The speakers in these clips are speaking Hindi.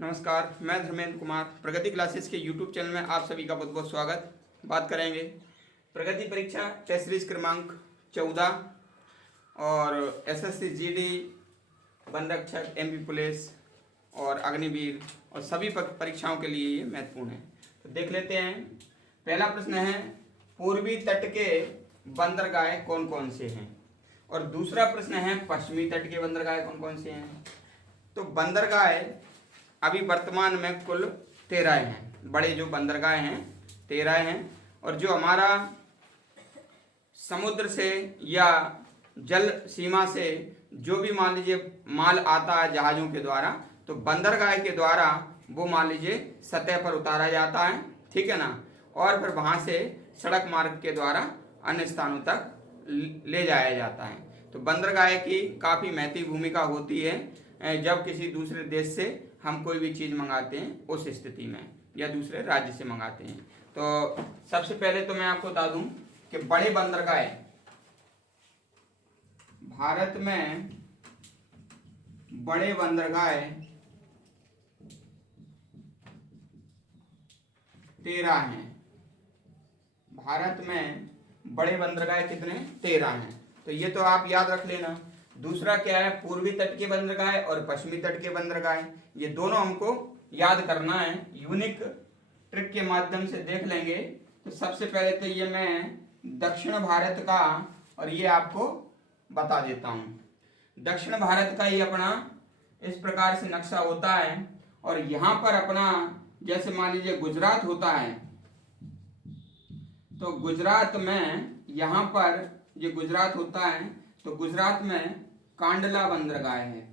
नमस्कार, मैं धर्मेंद्र कुमार। प्रगति क्लासेस के यूट्यूब चैनल में आप सभी का बहुत बहुत स्वागत। बात करेंगे प्रगति परीक्षा टेस्ट सीरीज क्रमांक 14 और एसएससी जीडी, वन रक्षक, एमपी पुलिस और अग्निवीर और सभी परीक्षाओं के लिए ये महत्वपूर्ण है। तो देख लेते हैं। पहला प्रश्न है, पूर्वी तट के बंदरगाह कौन कौन से हैं? और दूसरा प्रश्न है, पश्चिमी तट के बंदरगाह कौन कौन से हैं? तो बंदरगाह अभी वर्तमान में कुल 13 हैं। बड़े जो बंदरगाह हैं 13 हैं, और जो हमारा समुद्र से या जल सीमा से जो भी मान लीजिए माल आता है जहाज़ों के द्वारा, तो बंदरगाह के द्वारा वो मान लीजिए सतह पर उतारा जाता है, ठीक है ना, और फिर वहाँ से सड़क मार्ग के द्वारा अन्य स्थानों तक ले जाया जाता है। तो बंदरगाह की काफ़ी महत्वपूर्ण भूमिका होती है जब किसी दूसरे देश से हम कोई भी चीज़ मंगाते हैं उस स्थिति में, या दूसरे राज्य से मंगाते हैं। तो सबसे पहले तो मैं आपको बता दूं कि बड़े बंदरगाह भारत में, बड़े बंदरगाह 13 हैं। भारत में बड़े बंदरगाह कितने? 13 हैं। तो ये तो आप याद रख लेना। दूसरा क्या है, पूर्वी तट के बंदरगाह और पश्चिमी तट के बंदरगाह, ये दोनों हमको याद करना है। यूनिक ट्रिक के माध्यम से देख लेंगे। तो सबसे पहले तो ये मैं दक्षिण भारत का और ये आपको बता देता हूँ। दक्षिण भारत का ये अपना इस प्रकार से नक्शा होता है, और यहाँ पर अपना जैसे मान लीजिए गुजरात होता है, तो गुजरात में यहाँ पर ये गुजरात होता है, तो गुजरात में कांडला बंदरगाह है।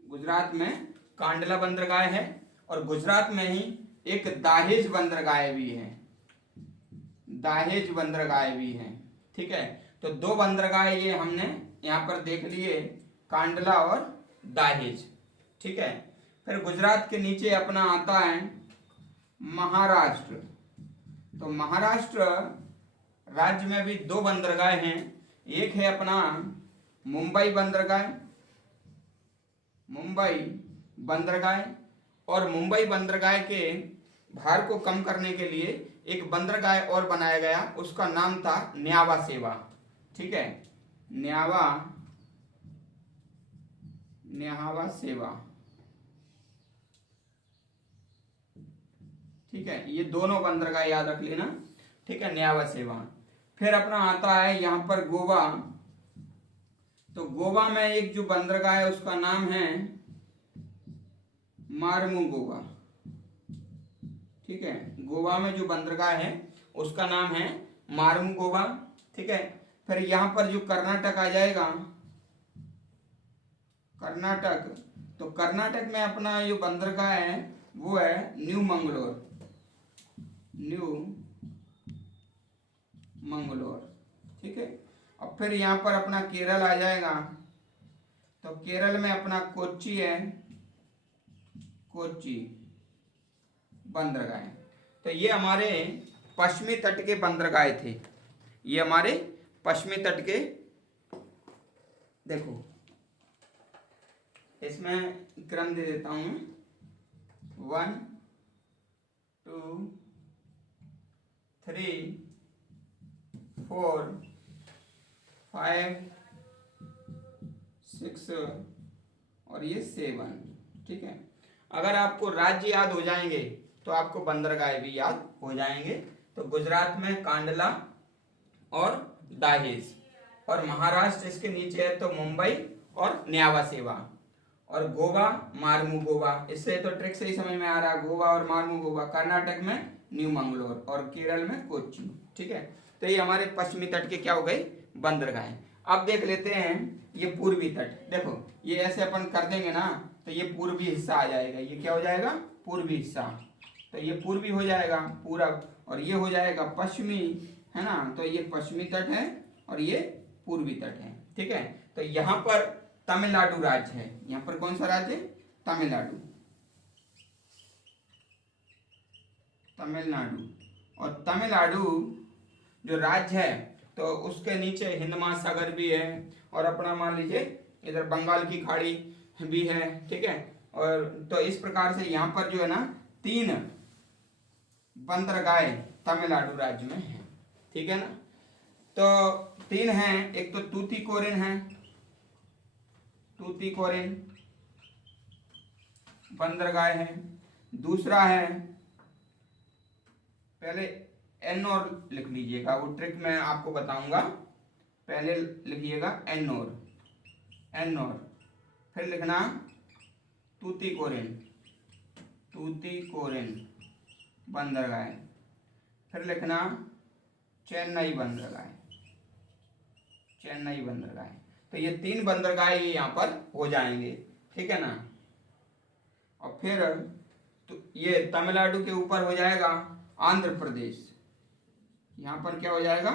गुजरात में कांडला बंदरगाह है, और गुजरात में ही एक दाहेज बंदरगाह भी है। दाहेज बंदरगाह भी है, ठीक है। तो दो बंदरगाह ये हमने यहाँ पर देख लिए, कांडला और दाहेज, ठीक है। फिर गुजरात के नीचे अपना आता है महाराष्ट्र। तो महाराष्ट्र राज्य में भी दो बंदरगाह हैं। एक है अपना मुंबई बंदरगाह, मुंबई बंदरगाह, और मुंबई बंदरगाह के भार को कम करने के लिए एक बंदरगाह और बनाया गया, उसका नाम था न्यावा सेवा, ठीक है। न्यावा सेवा, ठीक है। ये दोनों बंदरगाह याद रख लेना, ठीक है, न्यावा सेवा। फिर अपना आता है यहाँ पर गोवा। तो गोवा में एक जो बंदरगाह है उसका नाम है मार्मू गोवा, ठीक है। गोवा में जो बंदरगाह है उसका नाम है मार्मू गोवा, ठीक है। फिर यहाँ पर जो कर्नाटक आ जाएगा, कर्नाटक, तो कर्नाटक में अपना जो बंदरगाह है वो है न्यू मंगलोर, न्यू मंगलोर, ठीक है। और फिर यहाँ पर अपना केरल आ जाएगा। तो केरल में अपना कोच्चि है, कोच्चि बंदरगाह। तो ये हमारे पश्चिमी तट के बंदरगाह थे। ये हमारे पश्चिमी तट के, देखो इसमें क्रम दे देता हूं, 1 2 3 4 5 6 और ये 7, ठीक है। अगर आपको राज्य याद हो जाएंगे तो आपको बंदरगाह भी याद हो जाएंगे। तो गुजरात में कांडला और दाहेज, और महाराष्ट्र इसके नीचे है तो मुंबई और न्यावा सेवा, और गोवा मार्मू गोवा। इससे तो ट्रिक से ही समझ में आ रहा है, गोवा और मार्मू गोवा। कर्नाटक में न्यू मंगलोर और केरल में कोच्चि, ठीक है। तो ये हमारे पश्चिमी तट के क्या हो गए? बंदरगाह। अब देख लेते हैं ये पूर्वी तट। देखो ये ऐसे अपन कर देंगे ना, तो ये पूर्वी हिस्सा आ जाएगा। ये क्या हो जाएगा? पूर्वी हिस्सा। तो ये पूर्वी हो जाएगा पूरब, और ये हो जाएगा पश्चिमी, है ना। तो ये पश्चिमी तट है और ये पूर्वी तट है, ठीक है। तो यहाँ पर तमिलनाडु राज्य है। यहाँ पर कौन सा राज्य है? तमिलनाडु, तमिलनाडु। और तमिलनाडु जो राज्य है तो उसके नीचे हिंद महासागर भी है, और अपना मान लीजिए इधर बंगाल की खाड़ी भी है, ठीक है। और तो इस प्रकार से यहाँ पर जो है ना 3 बंदरगाह तमिलनाडु राज्य में है, ठीक है ना। तो 3 हैं, एक तो तूतीकोरिन है, तूतीकोरिन बंदरगाह है। दूसरा है, पहले एन्नोर लिख लीजिएगा, वो ट्रिक मैं आपको बताऊंगा। पहले लिखिएगा एन्नोर, एन्नोर, फिर लिखना तूतीकोरिन, तूतीकोरिन बंदरगाह, फिर लिखना चेन्नई बंदरगाह, चेन्नई बंदरगाह। तो ये 3 बंदरगाह ये यहाँ पर हो जाएंगे, ठीक है ना। और फिर तो ये तमिलनाडु के ऊपर हो जाएगा आंध्र प्रदेश, यहाँ पर क्या हो जाएगा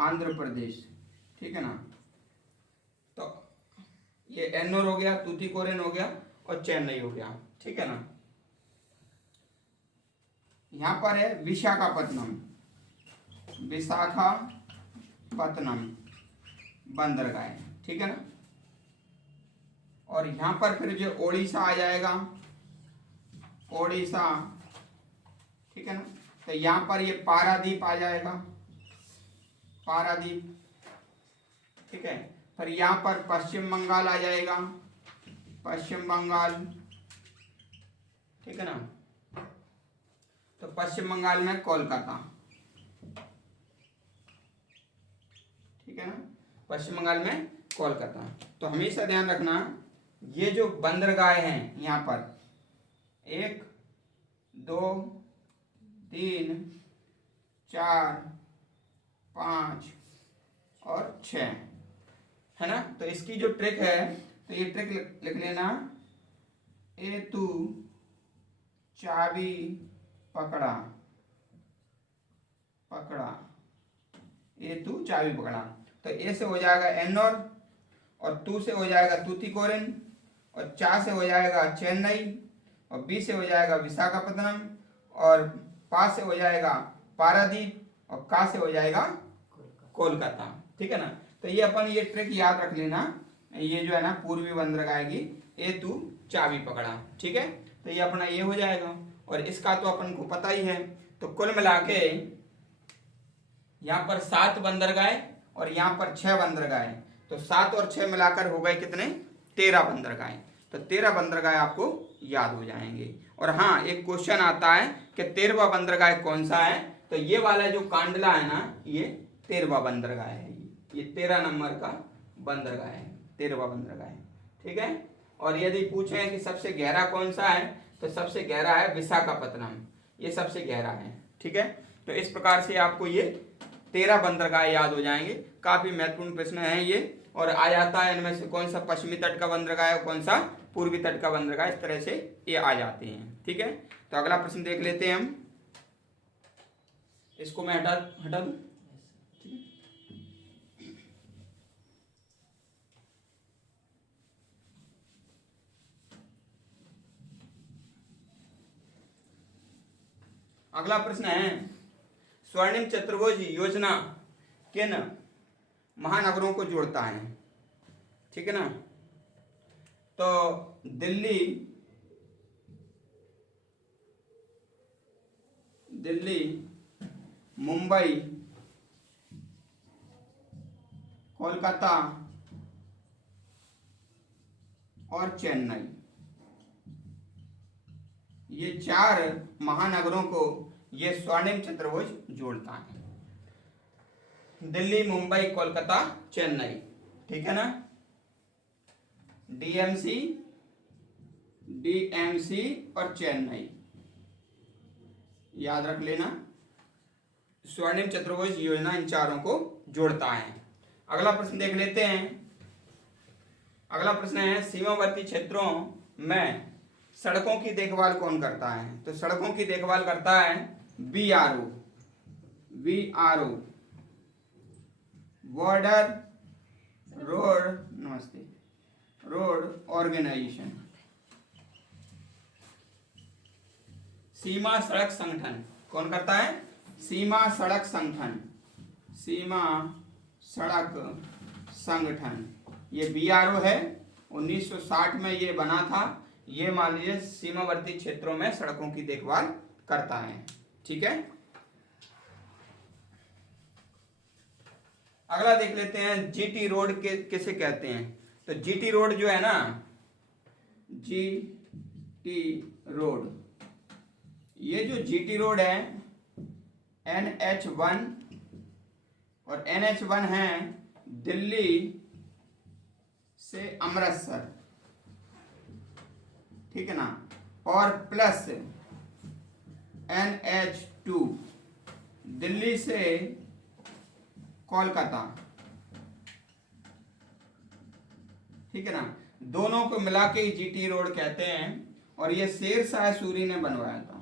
आंध्र प्रदेश, ठीक है ना। तो ये एन्नोर हो गया, तूतीकोरिन हो गया और चेन्नई हो गया, ठीक है ना। यहाँ पर है विशाखापत्तनम, विशाखापत्तनम बंदरगाह, ठीक है ना। और यहाँ पर फिर जो ओडिशा आ जाएगा, ओडिशा, ठीक है ना। तो यहाँ पर ये पारादीप आ जाएगा, पारादीप, ठीक है। फिर यहाँ पर पश्चिम बंगाल आ जाएगा, पश्चिम बंगाल, ठीक है ना। तो पश्चिम बंगाल में कोलकाता, ठीक है ना, पश्चिम बंगाल में कोलकाता। तो हमेशा ध्यान रखना ये जो बंदरगाह हैं यहाँ पर 1 2 3 4 5 और 6 है ना। तो इसकी जो ट्रिक है, तो ये ट्रिक लिख लेना, ए तू चाबी पकड़ा, पकड़ा, ए तू चाबी पकड़ा। तो ए से हो जाएगा एन्नोर, और तू से हो जाएगा तूतीकोरिन, और चा से हो जाएगा चेन्नई, और बी से हो जाएगा विशाखापत्तनम, और पा से हो जाएगा पारादीप, और का से हो जाएगा कोलकाता, ठीक है ना। तो ये अपन ये ट्रिक याद रख लेना, ये जो है ना पूर्वी बंदरगाह की, ए तू चाबी पकड़ा, ठीक है। तो ये अपना ये हो जाएगा, और इसका तो अपन को पता ही है। तो कुल मिला के यहाँ पर 7 बंदरगाह और यहाँ पर 6 बंदरगाह, तो 7 और 6 मिलाकर हो गए कितने, 13 बंदरगाह। तो 13 बंदरगाह आपको याद हो जाएंगे। और हाँ, एक क्वेश्चन आता है कि 13वां बंदरगाह कौन सा है, तो ये वाला जो कांडला है ना, ये 13वां बंदरगाह है, ये 13 नंबर का बंदरगाह है, 13वां बंदरगाह है, ठीक है। और यदि पूछे कि सबसे गहरा कौन सा है, तो सबसे गहरा है विशाखापत्तनम, ये सबसे गहरा है, ठीक है। तो इस प्रकार से आपको ये 13 बंदरगाह याद हो जाएंगे। काफी महत्वपूर्ण प्रश्न है ये, और आ जाता है इनमें से कौन सा पश्चिमी तट का बंदरगाह है, कौन सा पूर्वी तट का बंदरगाह, इस तरह से ये आ जाते हैं, ठीक है। तो अगला प्रश्न देख लेते हैं हम, इसको मैं हटा दूं। अगला प्रश्न है, स्वर्णिम चतुर्भुज योजना किन महानगरों को जोड़ता है, ठीक है ना। तो दिल्ली, दिल्ली, मुंबई, कोलकाता और चेन्नई, ये 4 महानगरों को ये स्वर्णिम चतुर्भुज जोड़ता है। दिल्ली, मुंबई, कोलकाता, चेन्नई, ठीक है ना। डीएमसी, डीएमसी और चेन्नई याद रख लेना, स्वर्णिम चतुर्भुज योजना इन चारों को जोड़ता है। अगला प्रश्न देख लेते हैं। अगला प्रश्न है, सीमावर्ती क्षेत्रों में सड़कों की देखभाल कौन करता है, तो सड़कों की देखभाल करता है बीआरओ, बीआरओ, बॉर्डर रोड, नमस्ते, रोड ऑर्गेनाइजेशन, सीमा सड़क संगठन कौन करता है, सीमा सड़क संगठन, सीमा सड़क संगठन, ये बीआरओ है। 1960 में ये बना था, ये मान लीजिए सीमावर्ती क्षेत्रों में सड़कों की देखभाल करता है। ठीक है, अगला देख लेते हैं जीटी रोड के किसे कहते हैं। तो जीटी रोड जो है ना, जीटी रोड, ये जो जीटी रोड है NH1 और NH1 है दिल्ली से अमृतसर, ठीक है ना, और प्लस NH2 दिल्ली से कोलकाता, ठीक है ना, दोनों को मिला के जीटी रोड कहते हैं। और ये शेरशाह सूरी ने बनवाया था,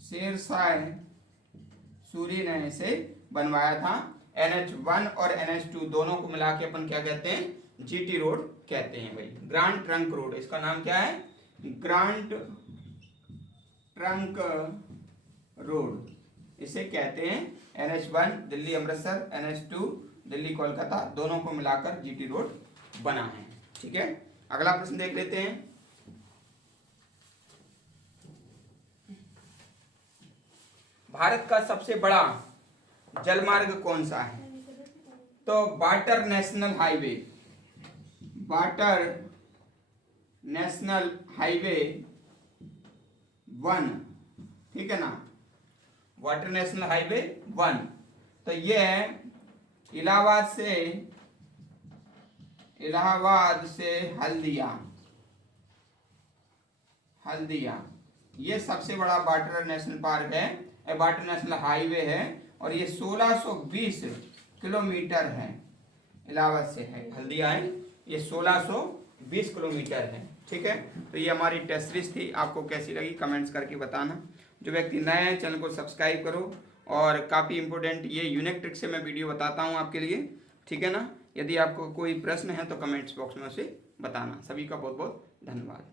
शेरशाह सूरी ने इसे बनवाया था। NH1 और NH2 दोनों को मिला के अपन क्या कहते हैं, जीटी रोड कहते हैं भाई। ग्रांड ट्रंक रोड, इसका नाम क्या है, ग्रांड ट्रंक रोड इसे कहते हैं। NH1 दिल्ली अमृतसर, NH2 दिल्ली कोलकाता, दोनों को मिलाकर जीटी रोड बना है। ठीक है, अगला प्रश्न देख लेते हैं। भारत का सबसे बड़ा जलमार्ग कौन सा है? तो water national highway, water national highway 1, ठीक है ना, वाटर नेशनल हाईवे 1। तो ये इलाहाबाद से हल्दिया ये सबसे बड़ा वाटर नेशनल पार्क है, वाटर नेशनल हाईवे है, और ये 1620 किलोमीटर है। इलाहाबाद से है हल्दिया है, ये 1620 किलोमीटर है। ठीक है, तो ये हमारी टेस्ट सीरीज थी, आपको कैसी लगी कमेंट्स करके बताना। जो व्यक्ति नए हैं चैनल को सब्सक्राइब करो, और काफ़ी इंपॉर्टेंट ये यूनिक ट्रिक से मैं वीडियो बताता हूँ आपके लिए। ठीक है ना, यदि आपको कोई प्रश्न है तो कमेंट्स बॉक्स में उसे बताना। सभी का बहुत बहुत धन्यवाद।